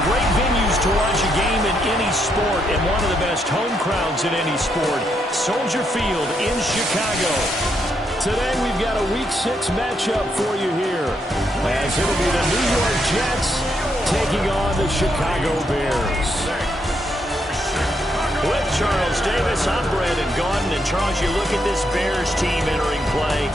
of the great venues to watch a game in any sport and one of the best home crowds in any sport, Soldier Field in Chicago. Today we've got a Week 6 matchup for you here, as it'll be the New York Jets taking on the Chicago Bears. With Charles Davis, I'm Brandon Gaudin. And Charles, you look at this Bears team entering play.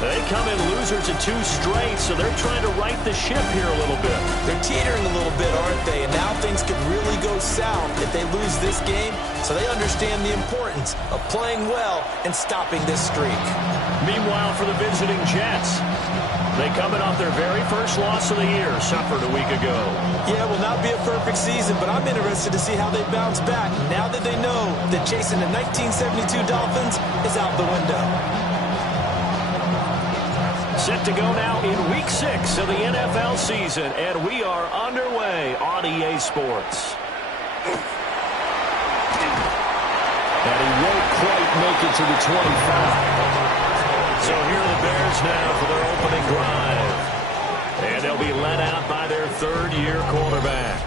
They come in losers in 2 straight, so they're trying to right the ship here a little bit. They're teetering a little bit, aren't they? And now things could really go south if they lose this game. So they understand the importance of playing well and stopping this streak. Meanwhile, for the visiting Jets, they coming off their very first loss of the year, suffered a week ago. Yeah, will not be a perfect season, but I'm interested to see how they bounce back now that they know that chasing the 1972 Dolphins is out the window. Set to go now in Week 6 of the NFL season, and we are underway on EA Sports. And he won't quite make it to the 25. So here are the Bears now for their opening drive. And they'll be led out by their third-year quarterback.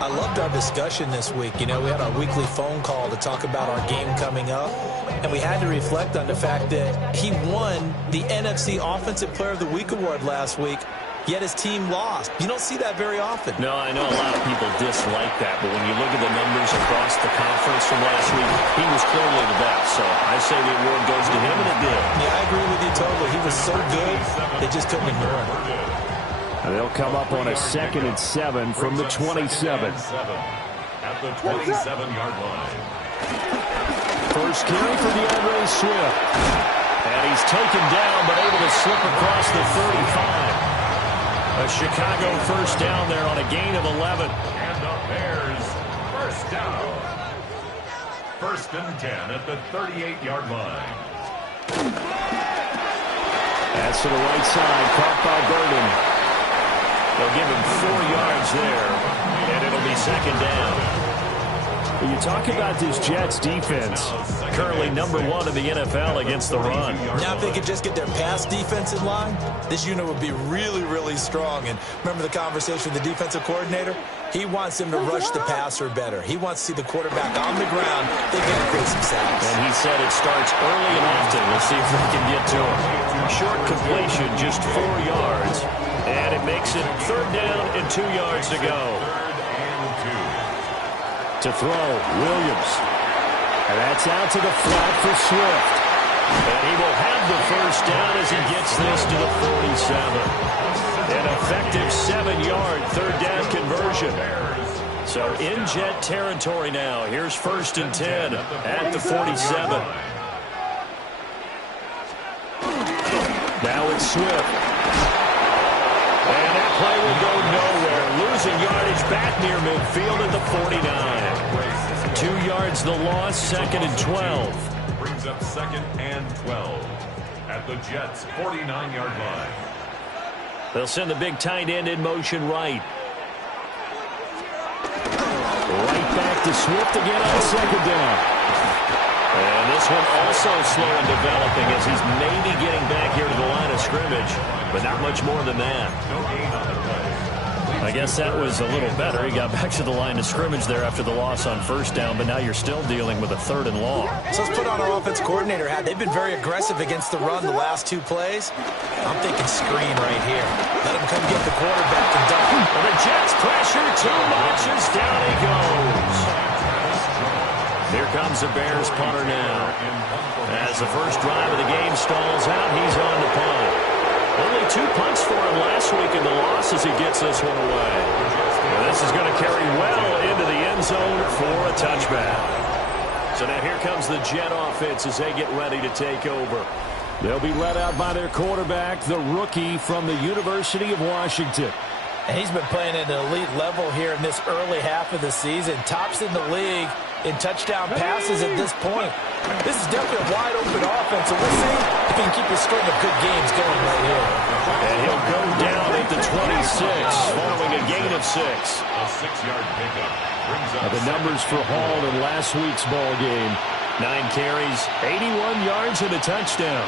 I loved our discussion this week. You know, we had our weekly phone call to talk about our game coming up, and we had to reflect on the fact that he won the NFC Offensive Player of the Week award last week, yet his team lost. You don't see that very often. No, I know a lot of people dislike that, but when you look at the numbers across the conference from last week, he was clearly the best. So I say the award goes to him, and it did. Yeah, I agree with you totally. He was so good, they just couldn't ignore him. They'll come up on a 2nd and 7 from the 27. At the 27-yard line. First carry for DeAndre Swift. And he's taken down, but able to slip across the 35. A Chicago first down there on a gain of 11. And the Bears first down. 1st and 10 at the 38-yard line. That's to the right side, caught by Burden. They'll give him 4 yards there, and it'll be 2nd down. When you talk about this Jets defense, currently number 1 in the NFL against the run. Now if they could just get their pass defense in line, this unit would be really, really strong. And remember the conversation with the defensive coordinator? He wants them to rush the passer better. He wants to see the quarterback on the ground. They've got to create some sacks. And he said it starts early and often. We'll see if they can get to him. Short completion, just 4 yards. And it makes it 3rd down and 2 yards to go. To throw, Williams. And that's out to the flat for Swift. And he will have the first down as he gets this to the 47. An effective 7-yard 3rd down conversion. So in Jet territory now. Here's 1st and 10 at the 47. Now it's Swift. And that play will go nowhere. Losing yardage back near midfield at the 49. 2 yards the loss, 2nd and 12. Brings up 2nd and 12 at the Jets' 49-yard line. They'll send the big tight end in motion right. Right back to Swift again on 2nd down. And this one also slow in developing as he's maybe getting back here to the line of scrimmage, but not much more than that. I guess that was a little better. He got back to the line of scrimmage there after the loss on 1st down, but now you're still dealing with a 3rd and long. So let's put on our offense coordinator hat. They've been very aggressive against the run the last 2 plays. I'm thinking screen right here. Let him come get the quarterback and dump him. And the Jets pressure too much as down he goes. Here comes the Bears punter now. As the first drive of the game stalls out, he's on the punt. Only 2 punts for him last week in the loss as he gets this one away. And this is going to carry well into the end zone for a touchback. So now here comes the Jet offense as they get ready to take over. They'll be led out by their quarterback, the rookie from the University of Washington. And he's been playing at an elite level here in this early half of the season. Tops in the league in touchdown passes at this point. This is definitely a wide-open offense, and we'll see if he can keep his string of good games going right here. And he'll go down at the 26, following a gain of 6. A 6-yard pickup brings up the numbers for Hall in last week's ball game. 9 carries, 81 yards, and a touchdown.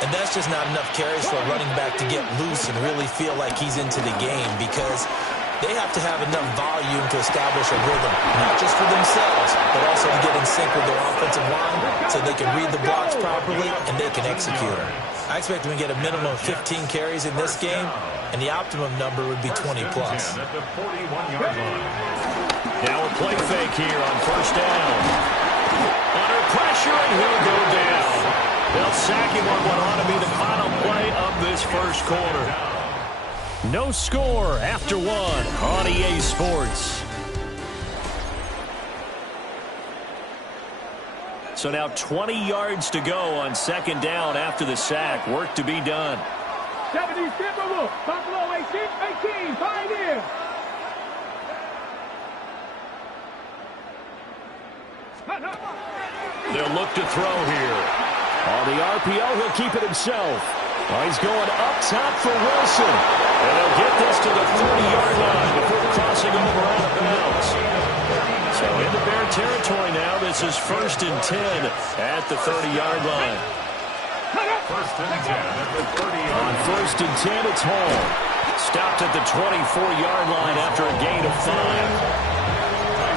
And that's just not enough carries for a running back to get loose and really feel like he's into the game, because they have to have enough volume to establish a rhythm, not just for themselves, but also to get in sync with their offensive line so they can read the blocks properly and they can execute them. I expect them to get a minimum of 15 carries in this game, and the optimum number would be 20+. Now a play fake here on first down. Under pressure, and he'll go down. They'll sack him on what ought to be the final play of this first quarter. No score after one on EA Sports. So now 20 yards to go on second down after the sack. Work to be done. 70 Timberwolves, Buffalo 18, Pioneer. They'll look to throw here. On the RPO, he'll keep it himself. He's going up top for Wilson. And he'll get this to the 30-yard line before crossing over out of bounds. So into Bear territory now. This is 1st and 10 at the 30-yard line. First and 10 at the 30-yard On 1st and 10, it's Hall. Stopped at the 24-yard line after a gain of 5.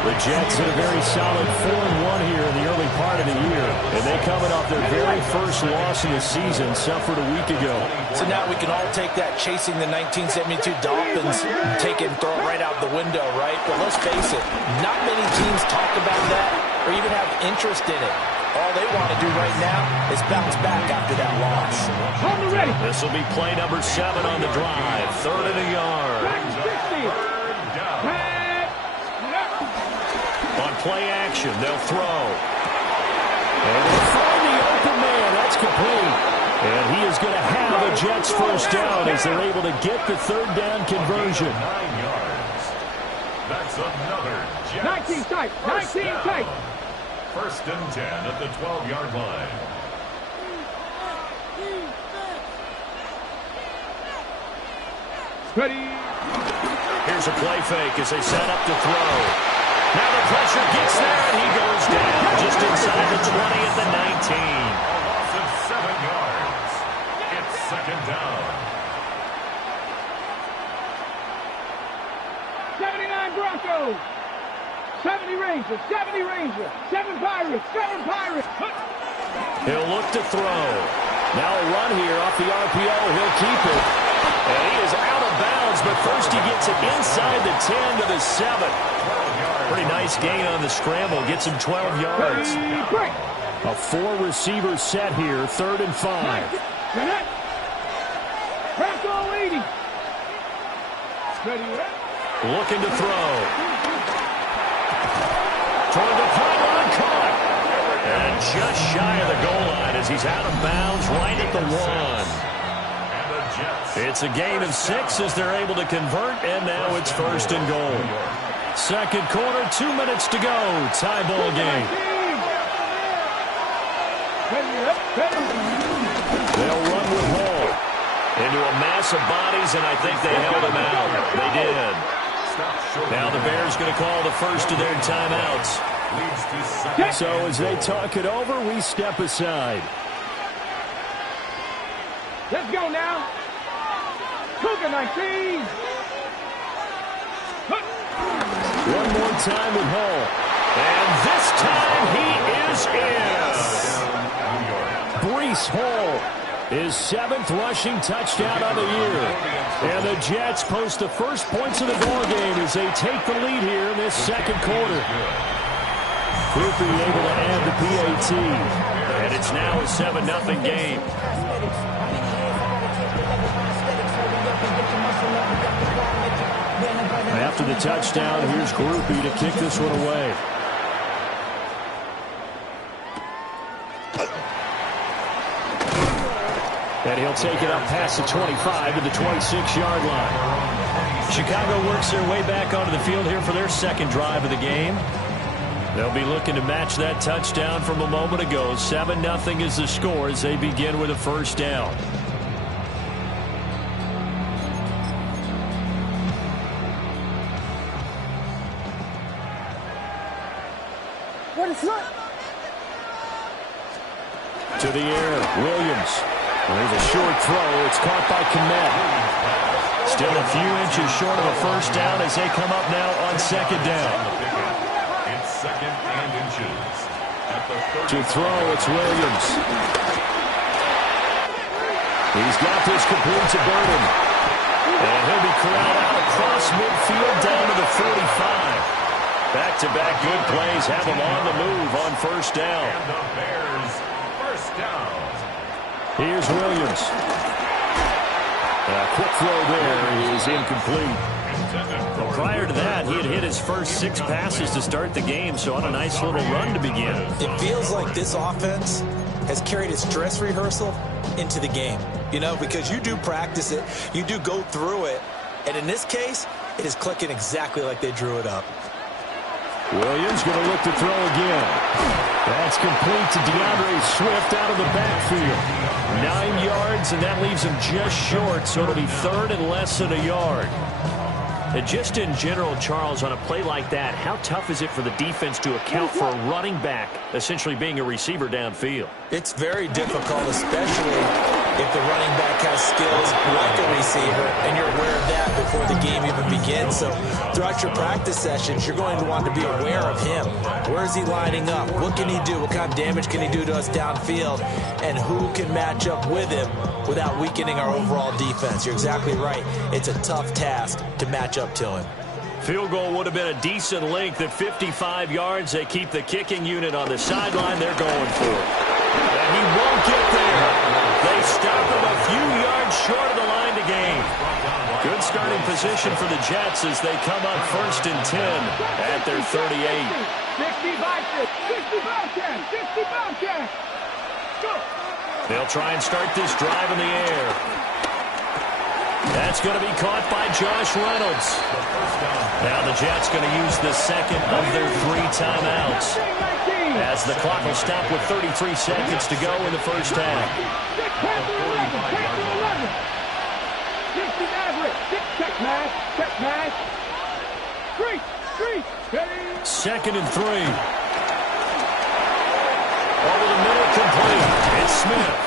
The Jets had a very solid 4-1 here in the early part of the year. And they coming off their very first loss of the season, suffered a week ago. So now we can all take that chasing the 1972 Dolphins and take it and throw it right out the window, right? But let's face it, not many teams talk about that or even have interest in it. All they want to do right now is bounce back after that loss. This will be play number 7 on the drive. 3rd and a yard. On play action, they'll throw. And they'll find the open man. That's complete. And he is going to have a Jets first down as they're able to get the 3rd down conversion. 9 yards. That's another Jets. 19 tight. 19 tight. 1st and 10 at the 12-yard line. Ready. Here's a play fake as they set up to throw. Now the pressure gets there, and he goes down just inside the 20 at the 19. A loss of 7 yards. It's 2nd down. 79 Broncos. 70 Rangers. 70 Rangers. 7 Pirates. 7 Pirates. He'll look to throw. Now a run here off the RPO. He'll keep it. And he is out of bounds, but first he gets it inside the 10 to the 7. Pretty nice gain on the scramble. Gets him 12 yards. A 4-receiver set here, 3rd and 5. Bronco 80. Looking to throw. Toward the pylon, caught. And just shy of the goal line as he's out of bounds right at the 1. It's a gain of 6 as they're able to convert, and now it's 1st and goal. Second quarter, 2 minutes to go. Tie ball game. They'll run with Hall into a mass of bodies, and I think they held him out. They did. Now the Bears going to call the first of their timeouts. So as they talk it over, we step aside. Let's go now. Cougar 19. One more time with Hall. And this time he is in. Breece Hall, his 7th rushing touchdown of the year. And the Jets post the first points of the ball game as they take the lead here in this second quarter. Groupie able to add the PAT. And it's now a 7-0 game. After the touchdown, here's Groupie to kick this one away. And he'll take it up past the 25 to the 26-yard line. Chicago works their way back onto the field here for their second drive of the game. They'll be looking to match that touchdown from a moment ago. 7-0 is the score as they begin with a first down. To the air, Williams. There's a short throw. It's caught by Kmet. Still a few inches short of a first down as they come up now on second down. It's second and inches. To throw, it's Williams. He's got this complete to Burton. And he'll be corralled out across midfield down to the 45. Back-to-back good plays have him on the move on first down. And the Bears first down. Here's Williams. A quick throw there is incomplete. Prior to that, he had hit his first 6 passes to start the game, so on a nice little run to begin. It feels like this offense has carried its dress rehearsal into the game, you know, because you do practice it, you do go through it, and in this case, it is clicking exactly like they drew it up. Williams going to look to throw again. That's complete to DeAndre Swift out of the backfield. 9 yards, and that leaves him just short, so it'll be third and less than a yard. And just in general, Charles, on a play like that, how tough is it for the defense to account for a running back essentially being a receiver downfield? It's very difficult, especially if the running back has skills like a receiver, and you're aware of that before the game even begins. So throughout your practice sessions, you're going to want to be aware of him. Where is he lining up? What can he do? What kind of damage can he do to us downfield? And who can match up with him without weakening our overall defense? You're exactly right. It's a tough task to match up to him. Field goal would have been a decent length at 55 yards. They keep the kicking unit on the sideline. They're going for it. And he won't get there. They stop him a few yards short of the line to gain. Good starting position for the Jets as they come up first and 10 at their 38. 65-10. Go. They'll try and start this drive in the air. That's going to be caught by Josh Reynolds. Now the Jets going to use the second of their 3 timeouts as the clock will stop with 33 seconds to go in the first half. Second and 3. Over the middle, complete. It's Smith.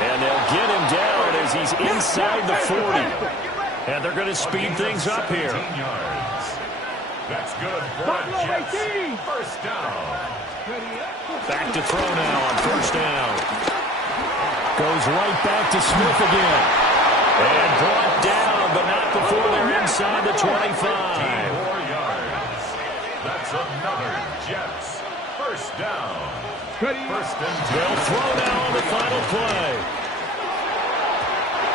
And they'll get him down as he's inside the 40. And they're going to speed things up here. That's good for the Jets. First down. Back to throw now on first down. Goes right back to Smith again. And brought down, but not before they're inside the 25. 15 more yards. That's another Jets. First down. First and 10. They'll throw now on the final play.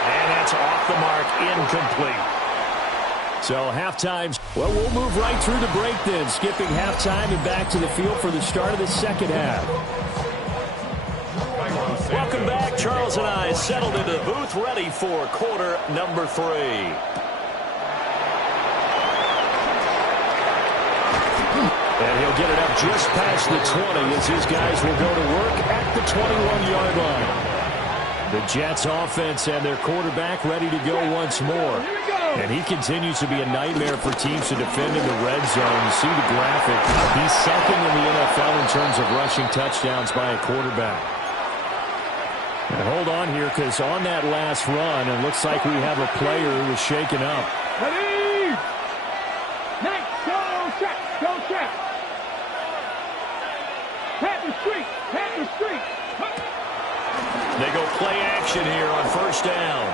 And that's off the mark, incomplete. So halftime. Well, we'll move right through the break then, skipping halftime and back to the field for the start of the second half. Welcome back. Charles and I settled into the booth, ready for quarter number 3. And he'll get it up just past the 20 as his guys will go to work at the 21-yard line. The Jets offense and their quarterback ready to go once more. And he continues to be a nightmare for teams to defend in the red zone. You see the graphic. He's second in the NFL in terms of rushing touchdowns by a quarterback. And hold on here, because on that last run, it looks like we have a player who was shaken up. Ready? Nice. Go check. Go check. Panther streak. Panther streak. They go play action here on first down.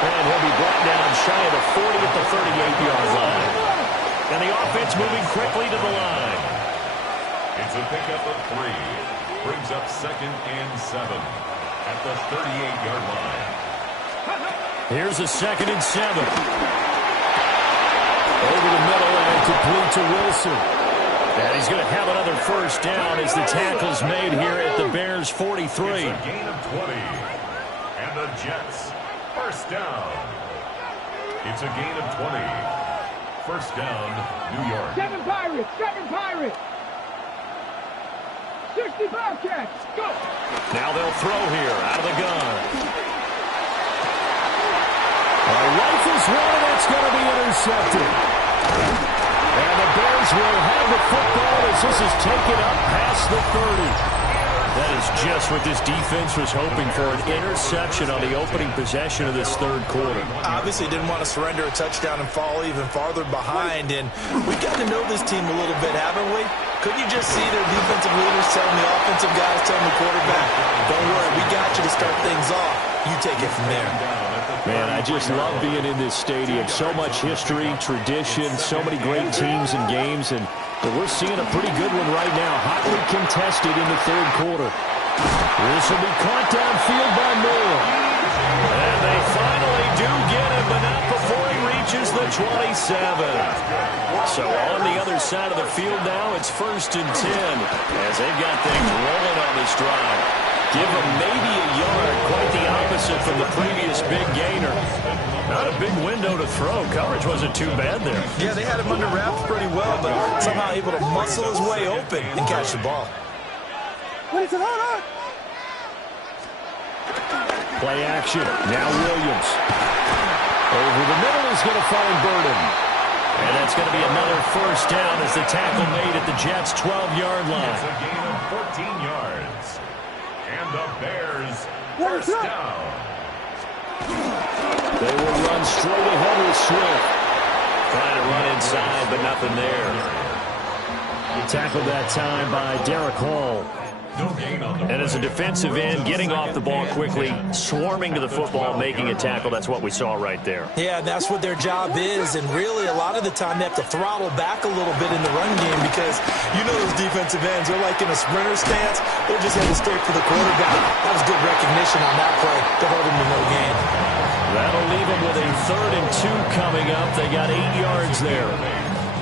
And he'll be brought down shy of the 40 at the 38-yard line. And the offense moving quickly to the line. It's a pickup of 3. Brings up second and 7 at the 38-yard line. Here's a second and 7. Over the middle and complete to Wilson. And he's going to have another first down as the tackle's made here at the Bears' 43. It's a gain of 20. And the Jets, first down. It's a gain of 20. First down, New York. 7 Pirates. 7 Pirates. 60 Bobcats. Go. Now they'll throw here out of the gun. A rifles one, and it's going to be intercepted. And the Bears will have the football as this is taken up past the 30. That is just what this defense was hoping for, an interception on the opening possession of this third quarter. Obviously didn't want to surrender a touchdown and fall even farther behind, and we've got to know this team a little bit, haven't we? Couldn't you just see their defensive leaders telling the offensive guys, telling the quarterback, don't worry, we got you to start things off. You take it from there. Man, I just love being in this stadium. So much history, tradition, so many great teams and games, and we're seeing a pretty good one right now, hotly contested in the third quarter. This will be caught downfield by Moore. And they finally do get him, but not before he reaches the 27. So on the other side of the field now, it's 1st and 10 as they've got things rolling on this drive. Give him maybe a yard, quite the opposite from the previous big gainer. Not a big window to throw. Coverage wasn't too bad there. Yeah, they had him under wraps pretty well, but somehow able to muscle his way open and catch the ball. Play action. Now Williams. Over the middle is going to find Burden. And that's going to be another first down as the tackle made at the Jets' 12-yard line. It's a gain of 14 yards. And the Bears first down. They will run straight ahead with Swift. Trying to run inside, but nothing there. Tackled that time by Derek Hall. And as a defensive end, getting off the ball quickly, swarming to the football, making a tackle, that's what we saw right there. Yeah, that's what their job is, and really a lot of the time they have to throttle back a little bit in the run game because you know those defensive ends, they're like in a sprinter stance, they're just heading straight for the quarterback. That was good recognition on that play to hold him to no gain. That'll leave him with a 3rd and 2 coming up. They got 8 yards there.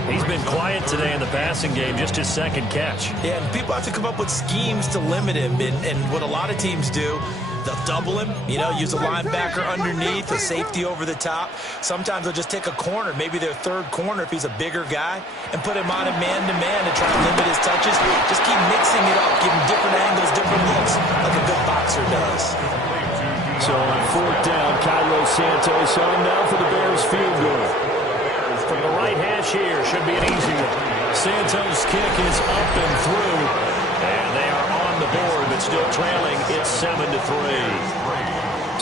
He's been quiet today in the passing game, just his 2nd catch. Yeah, and people have to come up with schemes to limit him, and what a lot of teams do, they'll double him, use a linebacker underneath, a safety over the top. Sometimes they'll just take a corner, maybe their 3rd corner if he's a bigger guy, and put him on a man-to-man to try to limit his touches. Just keep mixing it up, give him different angles, different looks, like a good boxer does. So on 4th down, Cairo Santos on now for the Bears field goal. From the right hash here, should be an easy one. Santos' kick is up and through, and they are on the board, but still trailing. It's 7-3.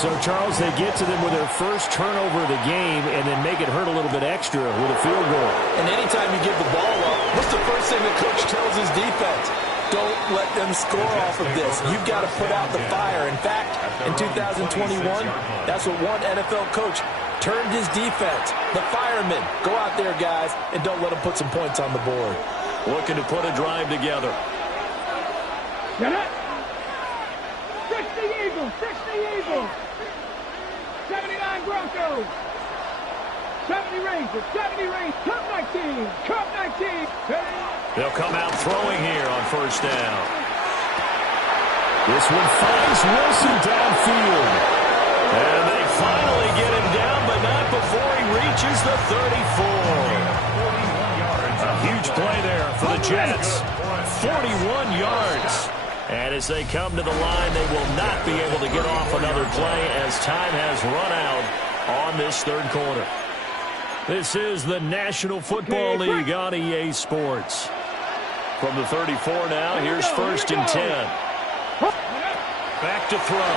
So, Charles, they get to them with their first turnover of the game and then make it hurt a little bit extra with a field goal. And anytime you give the ball up, what's the first thing the coach tells his defense? Don't let them score off of this. You've got to put out the fire. In fact, in 2021, that's what one NFL coach turned his defense. The firemen. Go out there, guys, and don't let them put some points on the board. Looking to put a drive together. Get it. 60 Eagles, 60 Eagles. 79 Broncos. 70 Rangers, 70 Rangers. Cup 19, Cup 19. They'll come out throwing here on 1st down. This one finds Wilson downfield. And they finally get him down, but not before he reaches the 34. A huge play there for the Jets. 41 yards. And as they come to the line, they will not be able to get off another play as time has run out on this 3rd quarter. This is the National Football League on EA Sports. From the 34 now, here's 1st and 10. Back to throw.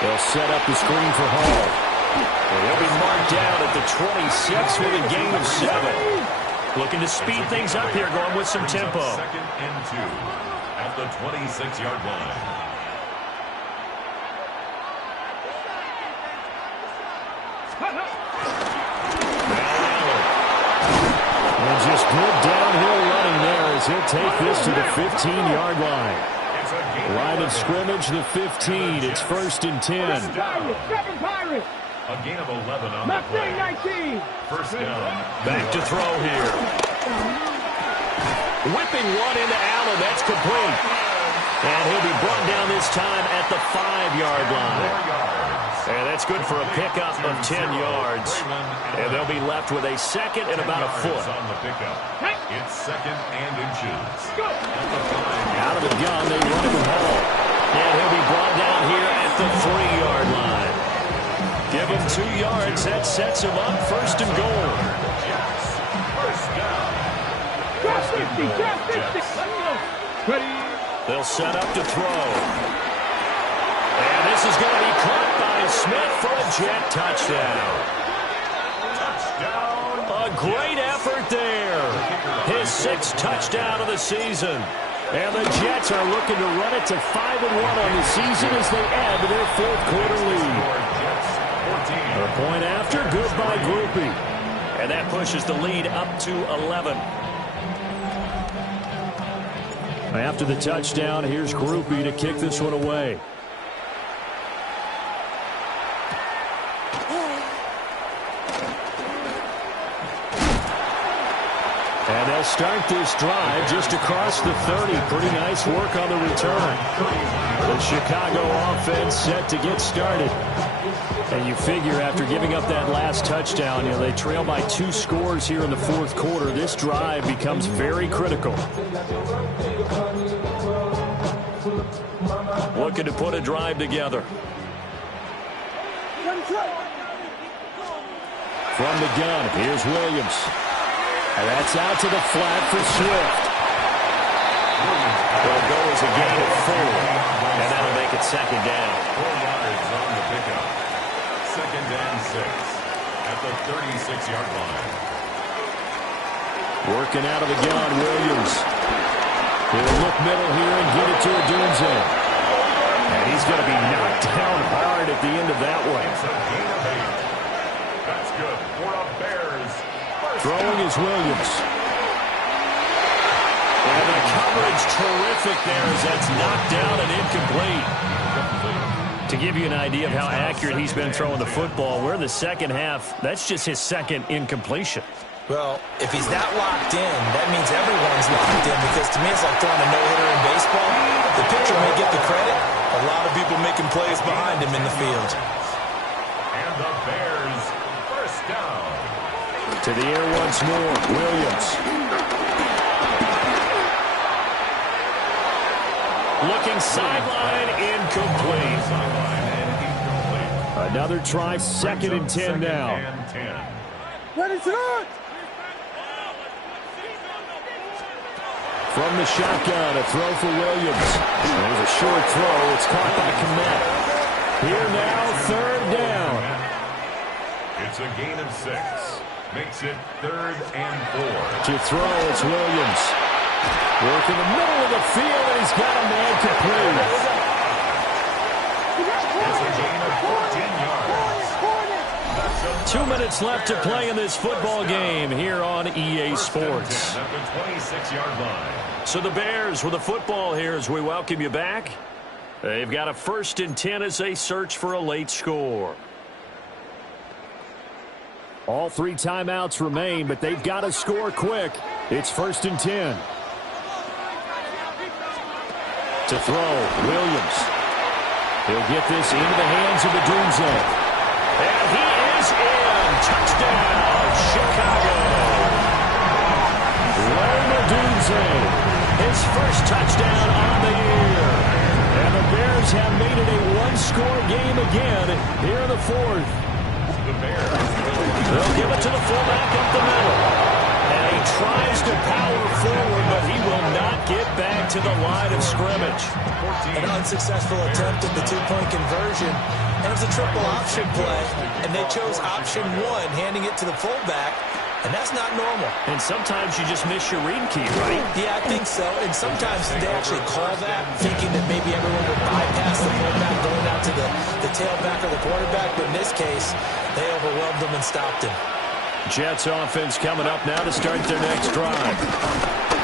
They'll set up the screen for Hall. And he'll be marked down at the 26 with a gain of 7. Looking to speed things up here, going with some tempo. 2nd and 2 at the 26-yard line. And just good downhill running there as he'll take this to the 15-yard line. Line of scrimmage, the 15. It's 1st and 10. 7 Pirates. A gain of 11 on Not the play. 19. First down. Back to throw here. Whipping one into Allen. That's complete. And he'll be brought down this time at the 5-yard line. And that's good for a pickup of 10 yards. And they'll be left with a 2nd and about a foot. On the pickup. It's 2nd and inches. Out of the gun, they run it with Hall. And he'll be brought down here at the 3-yard line. Give him 2 yards. That sets him up 1st and goal. First down. Drop 50, drop 50. Let's go. Ready. They'll set up to throw. And this is going to be caught by Smith for a Jet touchdown. A great effort there. His 6th touchdown of the season. And the Jets are looking to run it to 5-1 on the season as they add to their 4th quarter lead. A point after, good by Groupie. And that pushes the lead up to 11. After the touchdown, here's Groupie to kick this one away. And they'll start this drive just across the 30. Pretty nice work on the return. The Chicago offense set to get started. And you figure after giving up that last touchdown, they trail by 2 scores here in the 4th quarter. This drive becomes very critical. Looking to put a drive together. From the gun, here's Williams. And that's out to the flat for Swift. They'll go as a gain of 4. And that'll make it 2nd down. 4 yards on the pickup. 2nd and 6 at the 36-yard line. Working out of the gun, Williams. He'll look middle here and get it to Odunze. And he's going to be knocked down hard at the end of that one. It's a gain of 8. That's good for a Bears. Throwing is Williams. And the coverage terrific there as that's knocked down and incomplete. To give you an idea of how accurate he's been throwing the football, we're in the 2nd half. That's just his 2nd incompletion. Well, if he's that locked in, that means everyone's locked in, because to me it's like throwing a no-hitter in baseball. The pitcher may get the credit. A lot of people making plays behind him in the field. And the Bears, 1st down. To the air once more, Williams. Looking sideline, incomplete. Another try, 2nd and 10 now. Ready to go! From the shotgun, a throw for Williams. There's a short throw. It's caught by Kmet. Here now, 3rd down. It's a gain of 6. Makes it 3rd and 4. To throw, it's Williams. Work in the middle of the field, and he's got a man complete. It's a gain of 14 yards. 2 minutes left to play in this football game here on EA Sports. At the 26-yard line. So the Bears with the football here as we welcome you back. They've got a 1st and 10 as they search for a late score. All 3 timeouts remain, but they've got to score quick. It's 1st and 10. To throw, Williams. He'll get this into the hands of Odunze. And he is in. Touchdown, Chicago. Odunze, his 1st touchdown on the year. And the Bears have made it a 1-score game again here in the 4th. The Bears. They'll give it to the fullback up the middle. And he tries to power forward, but he will not get back to the line of scrimmage. An unsuccessful attempt at the 2-point conversion. And it was a triple option play. And they chose option 1, handing it to the fullback. And that's not normal. And sometimes you just miss your read key, right? Yeah, I think so. And sometimes they actually call that, thinking that maybe everyone would bypass the fullback going out to the tailback or the quarterback. But in this case, they overwhelmed them and stopped him. Jets offense coming up now to start their next drive.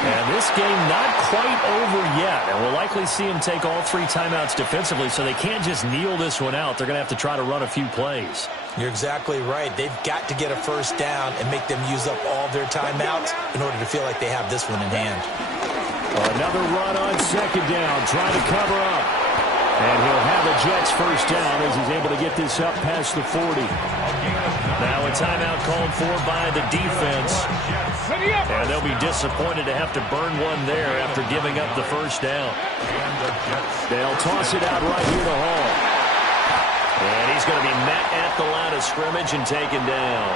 And this game not quite over yet. And we'll likely see them take all 3 timeouts defensively, so they can't just kneel this one out. They're going to have to try to run a few plays. You're exactly right. They've got to get a 1st down and make them use up all their timeouts in order to feel like they have this one in hand. Another run on 2nd down, trying to cover up. And he'll have the Jets 1st down as he's able to get this up past the 40. Now a timeout called for by the defense. And they'll be disappointed to have to burn one there after giving up the 1st down. They'll toss it out right here to Hall. And he's going to be met at the line of scrimmage and taken down.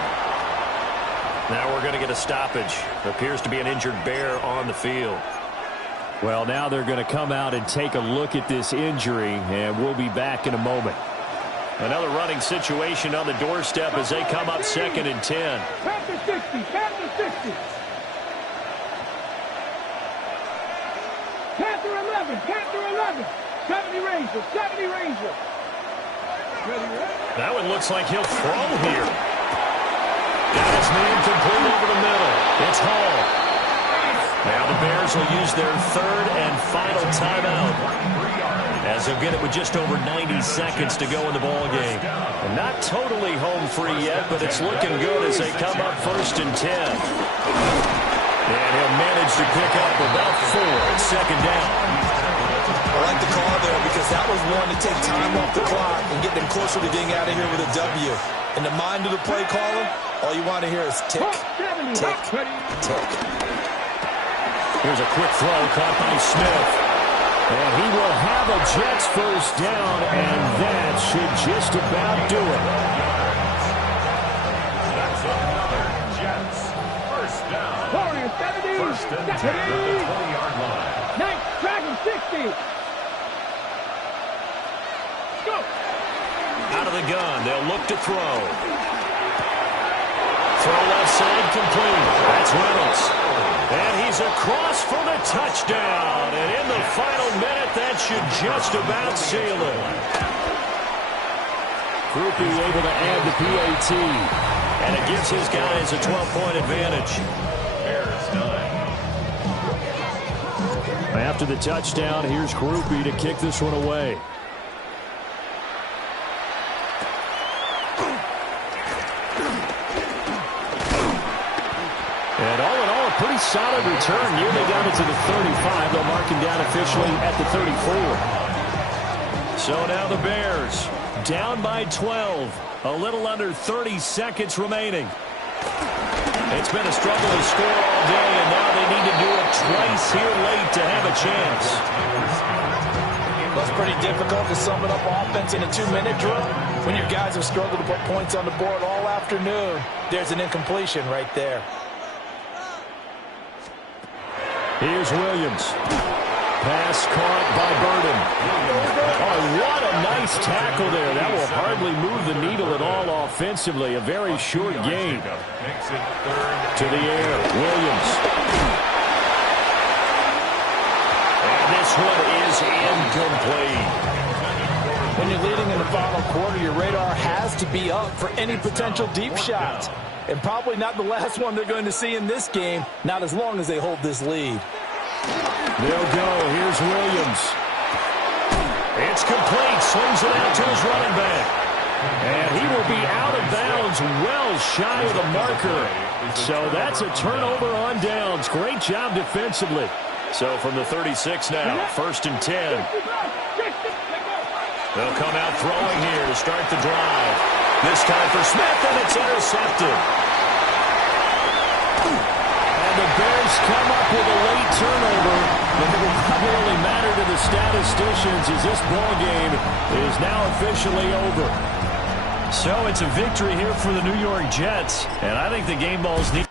Now we're going to get a stoppage. Appears to be an injured Bear on the field. Well, now they're going to come out and take a look at this injury, and we'll be back in a moment. Another running situation on the doorstep as they come up 2nd and 10. Panther 60, Panther 60. Panther 11, Panther 11. 70 Ranger, 70 Ranger. That one looks like he'll throw here. Got his man complete over the middle. It's Hall. Now the Bears will use their 3rd and final timeout, as they'll get it with just over 90 seconds to go in the ball game. And not totally home free yet, but it's looking good as they come up 1st and 10. And he'll manage to pick up about 4 at 2nd down. I like the call there because that was one to take time off the clock and get them closer to getting out of here with a W. In the mind of the play caller, all you want to hear is tick, tick, tick. Here's a quick throw caught by Smith. And he will have a Jets 1st down, and that should just about do it. That's another Jets 1st down. Warriors 70. 1st and 10 at the 20-yard line. Ninth, Dragon 60. Go. Out of the gun, they'll look to throw. Throw left side complete. That's Reynolds. And he's across for the touchdown. And in the final minute, that should just about seal it. Groupie able to add the PAT. And it gives his guys a 12-point advantage. Bears 9. After the touchdown, here's Groupie to kick this one away. And all in all, a pretty solid return. Nearly down it to the 35. They'll mark him down officially at the 34. So now the Bears down by 12. A little under 30 seconds remaining. It's been a struggle to score all day, and now they need to do it twice here late to have a chance. Well, it's pretty difficult to sum it up offense in a 2-minute drill. When your guys have struggled to put points on the board all afternoon, there's an incompletion right there. Here's Williams. Pass caught by Burden. Oh, what a nice tackle there. That will hardly move the needle at all offensively. A very short gain. Makes it 3rd. To the air, Williams. And this one is incomplete. When you're leading in the final quarter, your radar has to be up for any potential deep shots. And probably not the last one they're going to see in this game, not as long as they hold this lead. They'll go. Here's Williams. It's complete. Swings it out to his running back. And he will be out of bounds well shy of the marker. So that's a turnover on downs. Great job defensively. So from the 36 now, 1st and 10. They'll come out throwing here to start the drive. This time for Smith, and it's intercepted. And the Bears come up with a late turnover, but it will probably matter to the statisticians as this ball game is now officially over. So it's a victory here for the New York Jets, and I think the game balls need